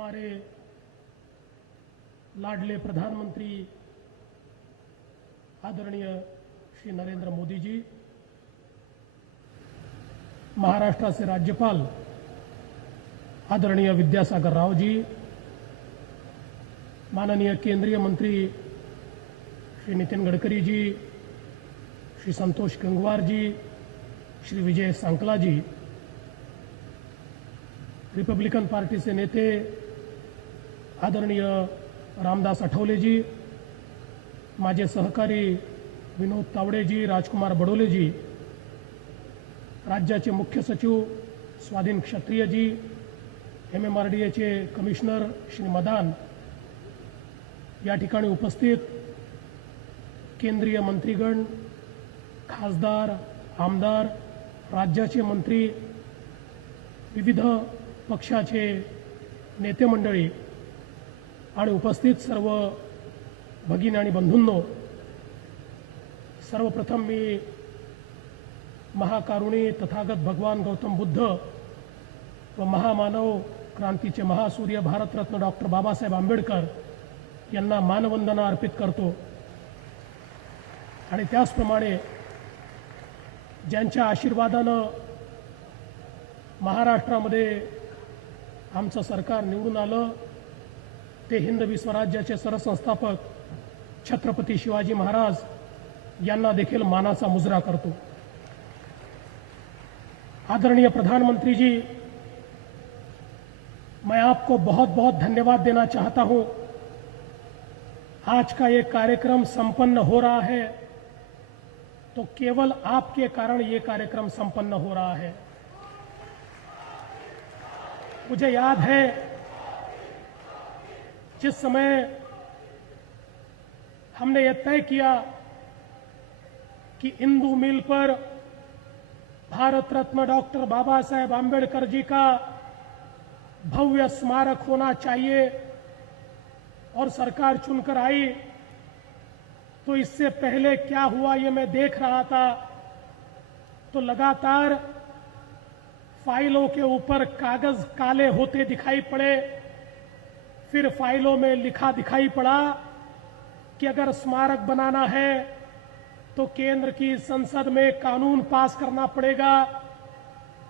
हमारे लाडले प्रधानमंत्री आदरणीय श्री नरेंद्र मोदी जी, महाराष्ट्र से राज्यपाल आदरणीय विद्यासागर राव जी, माननीय केंद्रीय मंत्री श्री नितिन गडकरी जी, श्री संतोष गंगवार जी, श्री विजय सांकला जी, रिपब्लिकन पार्टी से नेते आदरणीय रामदास आठवले जी, माझे सहकारी विनोद तावडे जी, राजकुमार बडोले जी, राज्याचे मुख्य सचिव स्वाधीन क्षत्रिय जी, MMRDAचे कमिशनर श्री मदान, या ठिकाणी उपस्थित केंद्रीय मंत्रीगण, खासदार, आमदार, राज्याचे मंत्री, विविध पक्षाचे नेते मंडळी आणि उपस्थित सर्व भगिनी आणि बंधूंनो, सर्वप्रथम मी महाकारुणी तथागत भगवान गौतम बुद्ध व महामानव क्रांतीचे महासूर्य भारतरत्न डॉक्टर बाबासाहेब आंबेडकर यांना मानवंदना अर्पित करतो आणि त्याचप्रमाणे ज्यांच्या आशीर्वादानं महाराष्ट्रामध्ये आमचं सरकार निवडून आलं, ते हिंदवी स्वराज्याचे सरसंस्थापक छत्रपती शिवाजी महाराज यांना देखील मानाचा मुजरा करतो। आदरणीय प्रधानमंत्री जी, मैं आपको बहुत बहुत धन्यवाद देना चाहता हूं। आज का ये कार्यक्रम संपन्न हो रहा है तो केवल आपके कारण ये कार्यक्रम संपन्न हो रहा है। मुझे याद है जिस समय हमने ये तय किया कि इंदू मिल पर भारत रत्न डॉक्टर बाबा साहेब आंबेडकर जी का भव्य स्मारक होना चाहिए और सरकार चुनकर आई, तो इससे पहले क्या हुआ ये मैं देख रहा था तो लगातार फाइलों के ऊपर कागज काले होते दिखाई पड़े। फिर फाइलों में लिखा दिखाई पड़ा कि अगर स्मारक बनाना है तो केंद्र की संसद में कानून पास करना पड़ेगा,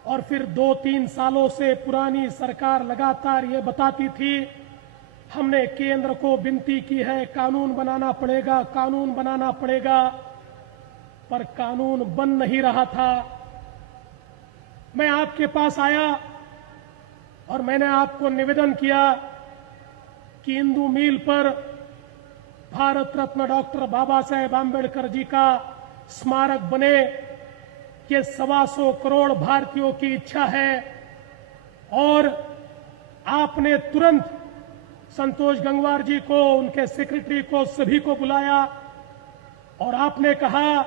और फिर 2-3 सालों से पुरानी सरकार लगातार ये बताती थी, हमने केंद्र को विनती की है कानून बनाना पड़ेगा, कानून बनाना पड़ेगा, पर कानून बन नहीं रहा था। मैं आपके पास आया और मैंने आपको निवेदन किया कि इंदू मिल पर भारत रत्न डॉक्टर बाबा साहेब आंबेडकर जी का स्मारक बने। ये 125 करोड़ भारतीयों की इच्छा है और आपने तुरंत संतोष गंगवार जी को, उनके सेक्रेटरी को, सभी को बुलाया और आपने कहा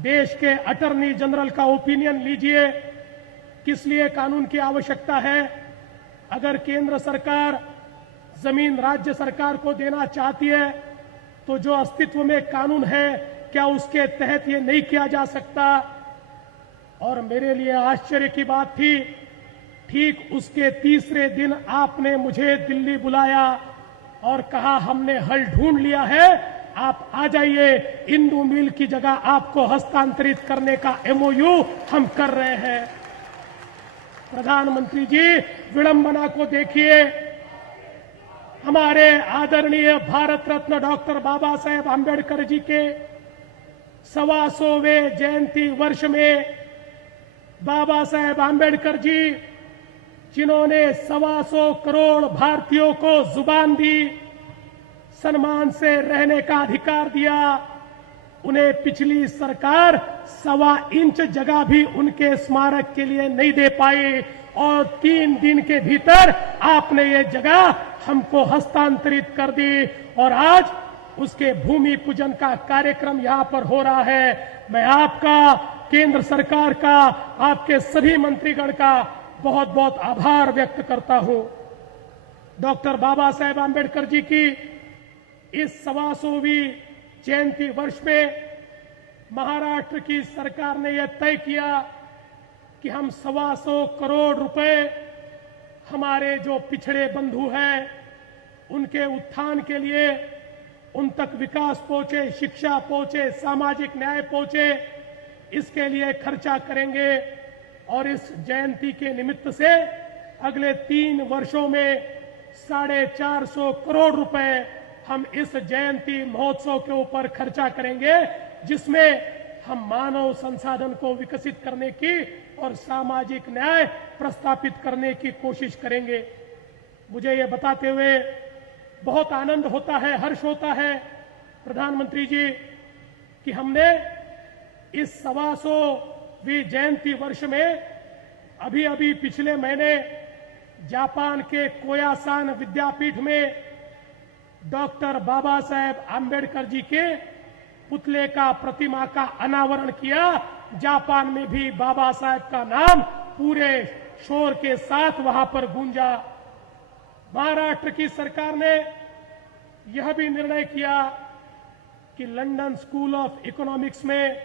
देश के अटॉर्नी जनरल का ओपिनियन लीजिए, किस लिए कानून की आवश्यकता है। अगर केंद्र सरकार जमीन राज्य सरकार को देना चाहती है तो जो अस्तित्व में कानून है क्या उसके तहत ये नहीं किया जा सकता। और मेरे लिए आश्चर्य की बात थी, ठीक उसके तीसरे दिन आपने मुझे दिल्ली बुलाया और कहा हमने हल ढूंढ लिया है, आप आ जाइए, इंदू मिल की जगह आपको हस्तांतरित करने का MOU हम कर रहे हैं। प्रधानमंत्री जी, विडंबना को देखिए, हमारे आदरणीय भारत रत्न डॉक्टर बाबा साहेब आंबेडकर जी के 125वें जयंती वर्ष में बाबा साहेब आंबेडकर जी, जिन्होंने 125 करोड़ भारतीयों को जुबान दी, सम्मान से रहने का अधिकार दिया, उन्हें पिछली सरकार 1.25 इंच जगह भी उनके स्मारक के लिए नहीं दे पाई और 3 दिन के भीतर आपने ये जगह हमको हस्तांतरित कर दी और आज उसके भूमि पूजन का कार्यक्रम यहां पर हो रहा है। मैं आपका, केंद्र सरकार का, आपके सभी मंत्रीगण का बहुत बहुत आभार व्यक्त करता हूं। डॉक्टर बाबा साहेब आंबेडकर जी की इस 125वीं जयंती वर्ष में महाराष्ट्र की सरकार ने यह तय किया कि हम 125 करोड़ रुपए हमारे जो पिछड़े बंधु हैं उनके उत्थान के लिए, उन तक विकास पहुंचे, शिक्षा पहुंचे, सामाजिक न्याय पहुंचे, इसके लिए खर्चा करेंगे। और इस जयंती के निमित्त से अगले 3 वर्षों में 450 करोड़ रुपए हम इस जयंती महोत्सव के ऊपर खर्चा करेंगे, जिसमें हम मानव संसाधन को विकसित करने की और सामाजिक न्याय प्रस्थापित करने की कोशिश करेंगे। मुझे ये बताते हुए बहुत आनंद होता है, हर्ष होता है प्रधानमंत्री जी कि हमने इस 125वीं जयंती वर्ष में अभी पिछले महीने जापान के कोयासान विद्यापीठ में डॉक्टर बाबा साहेब आंबेडकर जी के पुतले का, प्रतिमा का अनावरण किया। जापान में भी बाबा साहेब का नाम पूरे शोर के साथ वहां पर गूंजा। महाराष्ट्र की सरकार ने यह भी निर्णय किया कि लंदन स्कूल ऑफ इकोनॉमिक्स में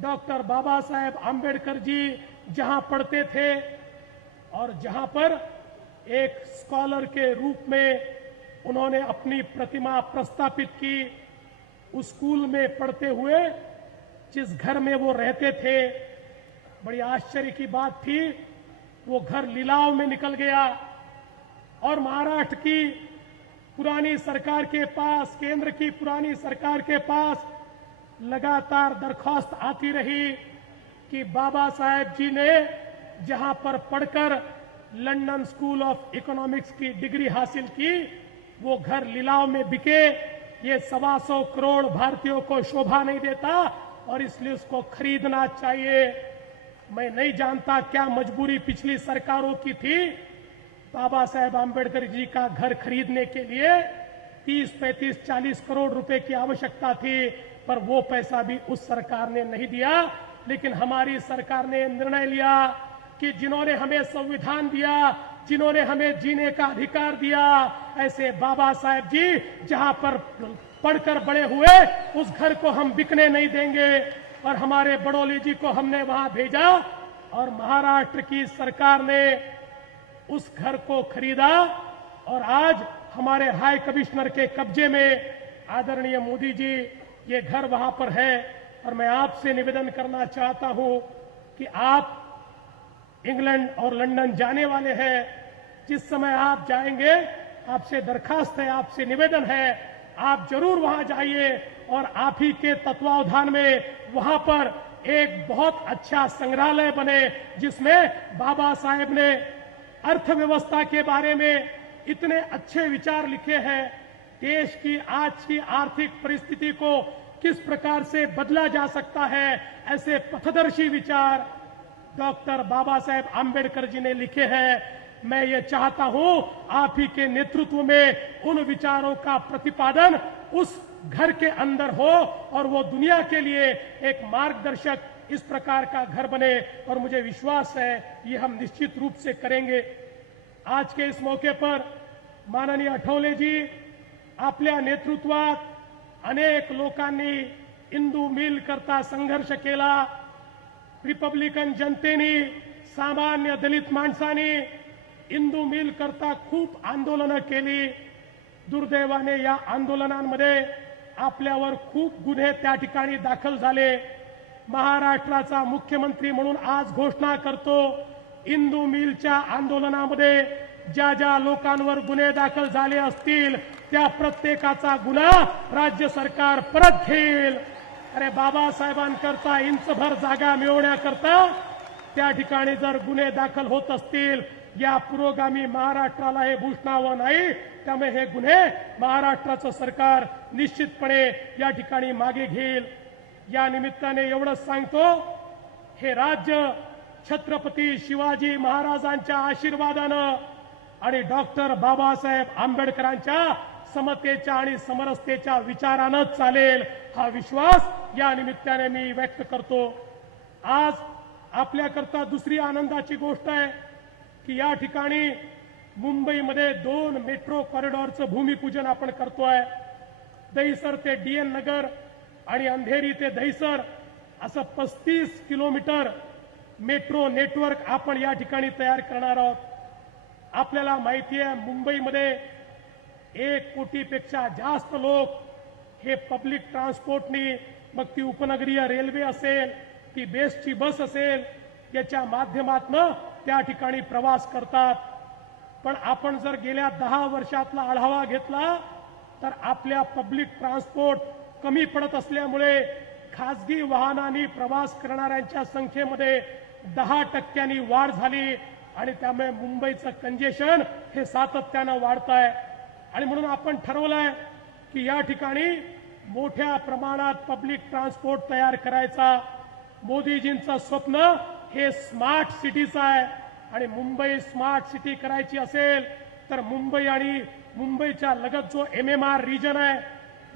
डॉक्टर बाबा साहेब आंबेडकर जी जहां पढ़ते थे और जहां पर एक स्कॉलर के रूप में उन्होंने अपनी प्रतिमा प्रस्थापित की, उस स्कूल में पढ़ते हुए जिस घर में वो रहते थे, बड़ी आश्चर्य की बात थी, वो घर लिलाव में निकल गया। और महाराष्ट्र की पुरानी सरकार के पास, केंद्र की पुरानी सरकार के पास लगातार दरख्वास्त आती रही कि बाबा साहेब जी ने जहां पर पढ़कर लंदन स्कूल ऑफ इकोनॉमिक्स की डिग्री हासिल की, वो घर लिलाव में बिके। ये 125 करोड़ भारतीयों को शोभा नहीं देता और इसलिए उसको खरीदना चाहिए। मैं नहीं जानता क्या मजबूरी पिछली सरकारों की थी बाबा साहेब आंबेडकर जी का घर खरीदने के लिए 30, 35, 40 करोड़ रुपए की आवश्यकता थी, पर वो पैसा भी उस सरकार ने नहीं दिया। लेकिन हमारी सरकार ने निर्णय लिया कि जिन्होंने हमें संविधान दिया, जिन्होंने हमें जीने का अधिकार दिया, ऐसे बाबा साहेब जी जहां पर पढ़कर बड़े हुए, उस घर को हम बिकने नहीं देंगे। और हमारे बड़ौली जी को हमने वहां भेजा और महाराष्ट्र की सरकार ने उस घर को खरीदा और आज हमारे हाई कमिश्नर के कब्जे में आदरणीय मोदी जी ये घर वहां पर है। और मैं आपसे निवेदन करना चाहता हूं कि आप इंग्लैंड और लंदन जाने वाले हैं, जिस समय आप जाएंगे, आपसे दरखास्त है, आपसे निवेदन है, आप जरूर वहां जाइए और आप ही के तत्वावधान में वहां पर एक बहुत अच्छा संग्रहालय बने, जिसमें बाबा साहेब ने अर्थव्यवस्था के बारे में इतने अच्छे विचार लिखे हैं। देश की आज की आर्थिक परिस्थिति को किस प्रकार से बदला जा सकता है, ऐसे पथदर्शी विचार डॉक्टर बाबा साहेब आंबेडकर जी ने लिखे हैं। मैं ये चाहता हूं आप ही के नेतृत्व में उन विचारों का प्रतिपादन उस घर के अंदर हो और वो दुनिया के लिए एक मार्गदर्शक इस प्रकार का घर बने। और मुझे विश्वास है ये हम निश्चित रूप से करेंगे। आज के इस मौके पर माननीय आठवले जी आपल्या नेतृत्वात अनेक लोकांनी इंदू मिल करता संघर्ष केला। रिपब्लिकन जनतेने, सामान्य दलित माणसांनी इंदू मिल करता खूप आंदोलनं केली। दुर्दैवाने या आंदोलनांमध्ये आपल्यावर खूप गुन्हे त्या ठिकाणी दाखल झाले। महाराष्ट्राचा मुख्यमंत्री म्हणून आज घोषणा करतो, इंदू मिलच्या आंदोलनामध्ये ज्या ज्या लोकांवर गुन्हे दाखल झाले असतील त्या प्रत्येकाचा गुन्हा राज्य सरकार परत घेईल। अरे बाबासाहेबांकरता इंचभर जागा मिळवण्याकरता त्या ठिकाणी जर गुन्हे दाखल होत असतील, या पुरोगामी महाराष्ट्राला हे भूषणावं नाही। त्यामुळे हे गुन्हे महाराष्ट्राचं सरकार निश्चितपणे या ठिकाणी मागे घेईल। या निमित्ताने एवढंच सांगतो, हे राज्य छत्रपती शिवाजी महाराजांच्या आशीर्वादानं आणि डॉक्टर बाबासाहेब आंबेडकरांच्या समतेच्या आणि समरसतेच्या विचारानं चालेल, हा विश्वास या निमित्ताने मी व्यक्त करतो। आज आपल्याकरता दुसरी आनंदाची गोष्ट आहे की या ठिकाणी मुंबईमध्ये 2 मेट्रो कॉरिडॉरचं भूमिपूजन आपण करतोय। दहिसर ते डीएन नगर आणि अंधेरी ते दहिसर असं 35 किलोमीटर मेट्रो नेटवर्क आपण या ठिकाणी तयार करणार आहोत। आपल्याला माहिती आहे मुंबईमध्ये 1 कोटीपेक्षा जास्त लोक हे पब्लिक ट्रान्सपोर्टनी, मग ती उपनगरीय रेल्वे असेल, ती बेस्टची बस असेल, याच्या माध्यमातून त्या ठिकाणी प्रवास करतात. पण आपण जर गेल्या 10 वर्षातला आढावा घेतला तर आपल्या पब्लिक ट्रान्सपोर्ट कमी पडत असल्यामुळे खासगी वाहनांनी प्रवास करणाऱ्यांच्या संख्येमध्ये 10% वाढ झाली आणि त्यामुळे मुंबईचं कंजेशन हे सातत्यानं वाढत आहे. आणि म्हणून आपण ठरवलंय की या ठिकाणी मोठ्या प्रमाणात पब्लिक ट्रान्सपोर्ट तयार करायचा. मोदीजींचं स्वप्न हे स्मार्ट सिटीचं आहे आणि मुंबई स्मार्ट सिटी करायची असेल तर मुंबई आणि मुंबईच्या लगत जो MMR रिजन आहे,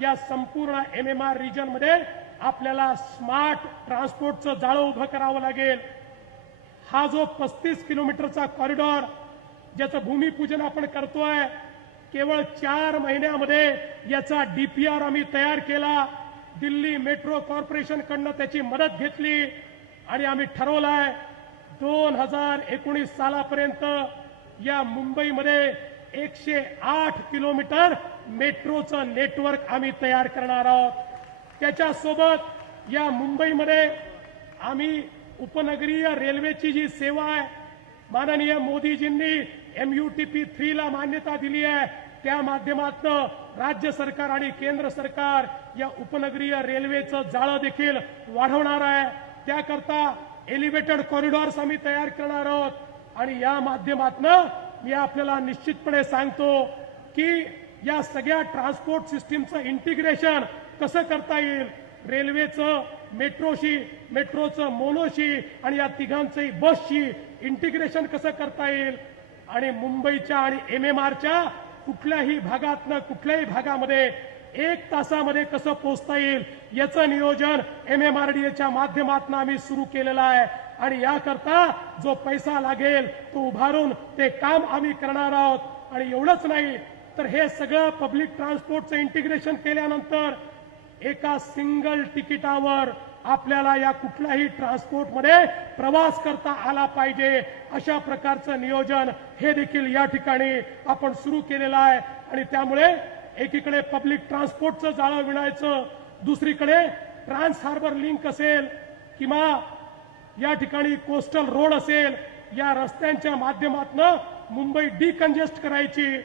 या संपूर्ण MMR रिजन मध्ये आपल्याला स्मार्ट ट्रान्सपोर्टचं जाळं उभं करावं लागेल. हा जो 35 किलोमीटरचा कॉरिडॉर ज्याचं भूमिपूजन आपण करतोय, केवळ 4 महिन्यामध्ये याचा DPR आम्ही तयार केला. दिल्ली मेट्रो कॉर्पोरेशनकडनं त्याची मदत घेतली आणि आम्ही ठरवलंय 2019 सालापर्यंत या मुंबईमध्ये 108 किलोमीटर मेट्रोचं नेटवर्क आम्ही तयार करणार आहोत. त्याच्यासोबत या मुंबईमध्ये आम्ही उपनगरीय रेल्वेची जी सेवा आहे, माननीय मोदीजींनी MUTP 3 ला मान्यता दिली आहे, त्या माध्यमातून राज्य सरकार आणि केंद्र सरकार या उपनगरीय रेल्वेचं जाळं देखील वाढवणार आहे. त्याकरता एलिव्हेटेड कॉरिडॉर्स आम्ही तयार करणार आहोत आणि या माध्यमातून मी आपल्याला निश्चितपणे सांगतो की या सगळ्या ट्रान्सपोर्ट सिस्टीमचं इंटिग्रेशन कसं करता येईल, रेल्वेचं मेट्रोशी, मेट्रोचं मोनोशी आणि या तिघांचंही बसशी इंटिग्रेशन कसं करता येईल आणि मुंबईच्या आणि MMRच्या कुठल्याही कुठल्याही भागामध्ये 1 तासामध्ये कसं पोहोचता येईल याचं नियोजन MMRDAच्या माध्यमातून आम्ही सुरू केलेलं आहे. आणि याकरता जो पैसा लागेल तो उभारून ते काम आम्ही करणार आहोत. आणि एवढंच नाही तर हे सगळं पब्लिक ट्रान्सपोर्टचं इंटिग्रेशन केल्यानंतर एका सिंगल तिकिटावर आपल्याला या कुठल्याही ट्रान्सपोर्टमध्ये प्रवास करता आला पाहिजे, अशा प्रकारचं नियोजन हे देखील या ठिकाणी आपण सुरू केलेलं आहे. आणि त्यामुळे एकीकडे पब्लिक ट्रान्सपोर्टचं जाळं विणायचं, दुसरीकडे ट्रान्स हार्बर लिंक असेल किंवा या ठिकाणी कोस्टल रोड असेल, या रस्त्यांच्या माध्यमातून मुंबई डिकंजेस्ट करायची.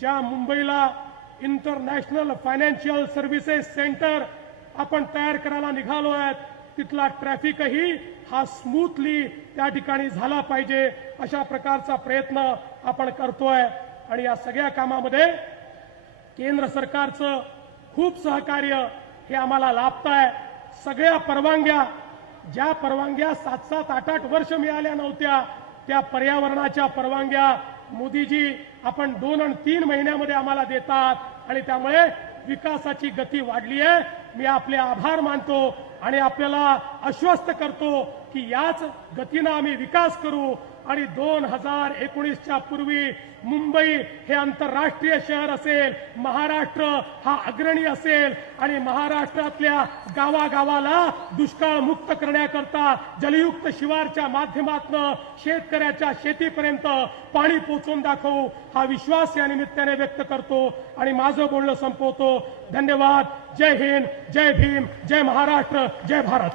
ज्या मुंबईला इंटरनॅशनल फायनान्शियल सर्व्हिसेस सेंटर आपण तयार करायला निघालो आहेत, तिथला ट्रॅफिकही हा स्मूथली त्या ठिकाणी झाला पाहिजे, अशा प्रकारचा प्रयत्न आपण करतोय. आणि या सगळ्या कामामध्ये केंद्र सरकारचं खूप सहकार्य हे आम्हाला लाभतंय. सगळ्या परवानग्या, ज्या परवानग्या 7-7, 8-8 वर्ष मिळाल्या नव्हत्या, त्या पर्यावरणाच्या परवानग्या मोदीजी आपण 2 आणि 3 महिन्यामध्ये आम्हाला देतात आणि त्यामुळे विकासाची गती वाढली आहे. मी आपले आभार मानतो आणि आपल्याला आश्वस्त करतो की याच गतीनं आम्ही विकास करू आणि 2019च्या पूर्वी मुंबई हे आंतरराष्ट्रीय शहर असेल, महाराष्ट्र हा अग्रणी असेल आणि महाराष्ट्रातल्या गावागावाला दुष्काळ मुक्त करण्याकरता जलयुक्त शिवारच्या माध्यमातून शेतकऱ्याच्या शेतीपर्यंत पाणी पोहोचवून दाखवू, हा विश्वास या निमित्ताने व्यक्त करतो आणि माझं बोलणं संपवतो. धन्यवाद. जय हिंद, जय भीम, जय महाराष्ट्र, जय भारत.